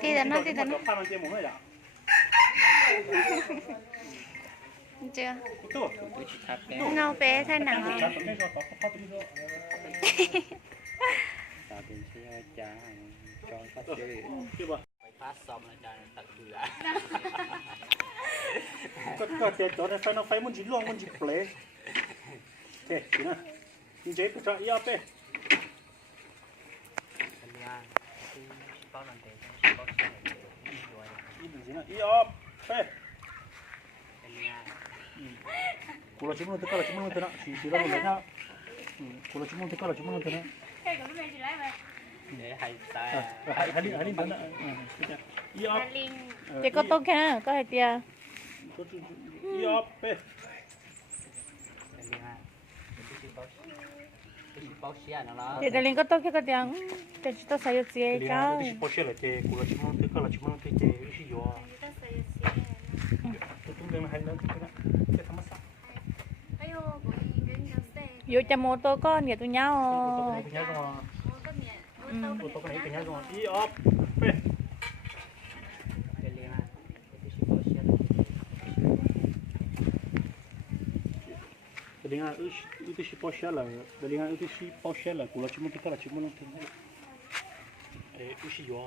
thì là nó thì là nó chưa ngao bé thay nặng hả phát xong là cho tận cửaก็เจอแต่ไฟน้องไฟมันจีล่วงมันจีเปลยเฮ้ยจีน่ะจีเจ๊ไปจ่ายยาเป้ เป็นงานที่ป้อนนันเตะป้อนเสียงด้วย อีหนึ่งจีน่ะยาเป้ เป็นงาน กูเราชิมมันตะก้าเราชิมมันตะนะสีเราเลยนะกูเราชิมมันตะก้าเราชิมมันตะนะ để hay ta ฮันนี่ตะนะยา เดี๋ยวก็ต้มแค่นั้นก็ให้เตีย ยาเป้ เป็นงานที่ป้อนเสียงนะ เดี๋ยวลิงก็ต้มแค่กระเตียงเดี๋ยวจะต้องใส่เสีย เลี้ย ก้าง ที่พอเชื่อเลยเจ้กูเราชิมมันตะก้าเราชิมมันตะเจ้ไม่ใช่ยาตุ้งเดินมาให้นั่นตะนะเจ้าธรรมศาสตร์ อยู่จะโมโต้ก้อนเนี่ยตัวเนี้ยอ๋อ ตัวนี้ตัวนี้ตัวนี้ตัวนี้ยาเป้ เป็นงานที่ป้อนเสียง Delinha uite și poșeala, delinha uite și poșeala, cu la ce mă la ce mă întâlne. Și eu.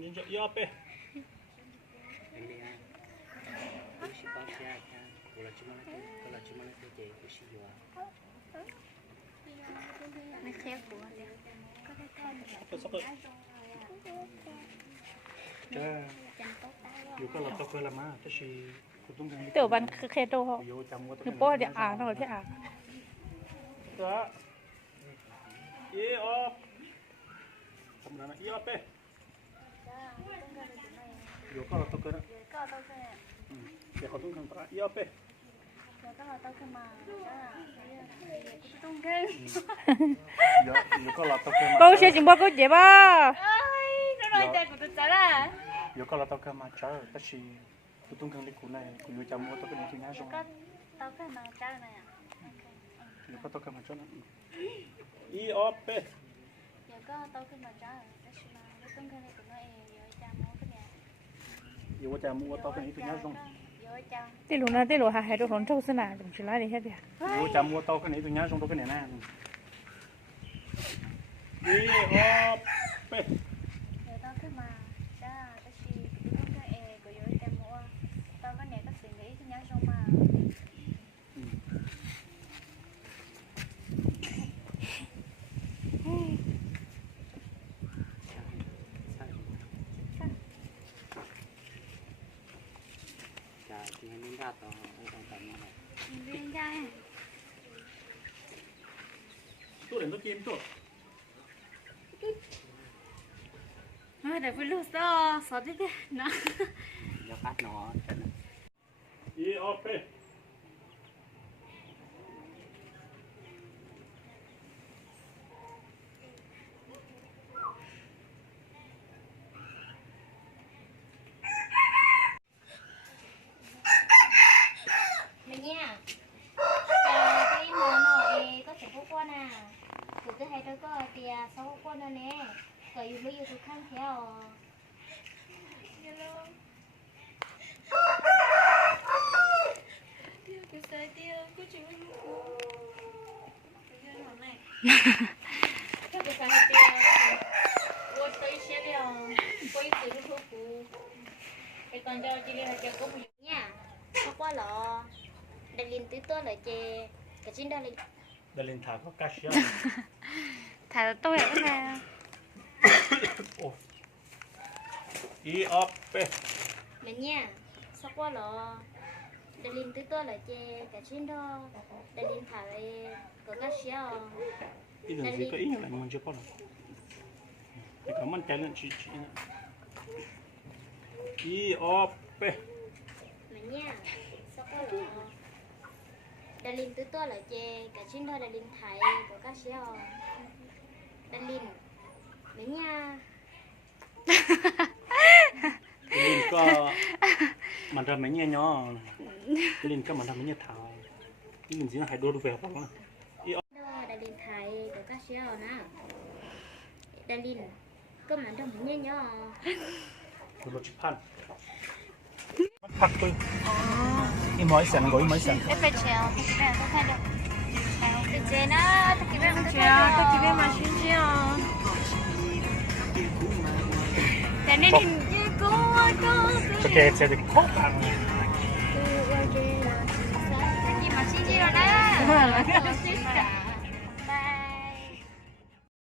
Ninja, ia pe. เป็นงานที่ป้อนเสียงกูละชิมันเตะกูชิว ไม่เครียดหัวเลย อยู่ก็เราต้องเคยละมาถ้าชีคุณต้องการ เดี๋ยววันคือเคโตเขา อยู่จำว่า หนูป้อเดี๋ยวอ่านหน่อยที่อ่าน ก็ทำอะไรนะไปอยู่ก็เราต้องเคยนะเดี๋ยวเขาต้องทำอะไรไปอยู่ก็เราต้องเคยมา bao nhiêu tiền bao nhiêu tiền baอยู่ก็เราต้องเคยมาเจอถ้าชีคุณต้องการเล็กคุณnàyคุณอยู่จำว่าต้องเป็นที่น่าสงอยู่ก็ต้องเคยมาเจอนะไปอยู่ว่าจำว่าต้องเป็นที่น่าสง tí lù na tí lù hai đứa con trâu xin à đừng chỉ lại đi hết điอยู่จำว่าต้องเป็นที่น่าสงต้องเป็นไหนนะไป thì mình ra tàu ở tàu nàyตัวเล่นตัวเกมตัว để vui lúc đó sao thế nè nó cắt nóไป cứ hay tôi có thì sáu con nữa nè rồi bây giờ tôi khăn theo cái sai tiêu cứ chịu cái sai tiêu tôi tới xe đeo tôi tự thu phụ cái còn cho chị lên là cho có một nha không quá lọ đại liên tứ tôi là chè cái chính đó là đại liên thả có cá sấu thả tôi ở đây pe mình nha sao quá lọ đại liên tứ tôi là chè cái chính đó đại liên thả về có cá sấu ý là gì có ý là mình chưa có được thì có mình chạy lên chị pe mình nha sao quá lọ đại liên tứ tôi là chè cái chính đó đại liên thả có cá sấu đại liên mình nha liên có mình ra mấy nhà nhỏ liên có mình ra mấy nhà thảo liên gì nó hay đua về không đó đại liên thả có cá sấu nè đại liên có mà đâu muốn nhớ 그거 집판. 팍불. 이 뭐있어? 이거 뭐있어? cái phải trèo cái này không thay được trèo cái chế nó cái này không Chào, tôi chỉ biết mà xin chào. Để nên nhìn chứ cô 저게 쟤들 콕. gì mà xin chi rồi đó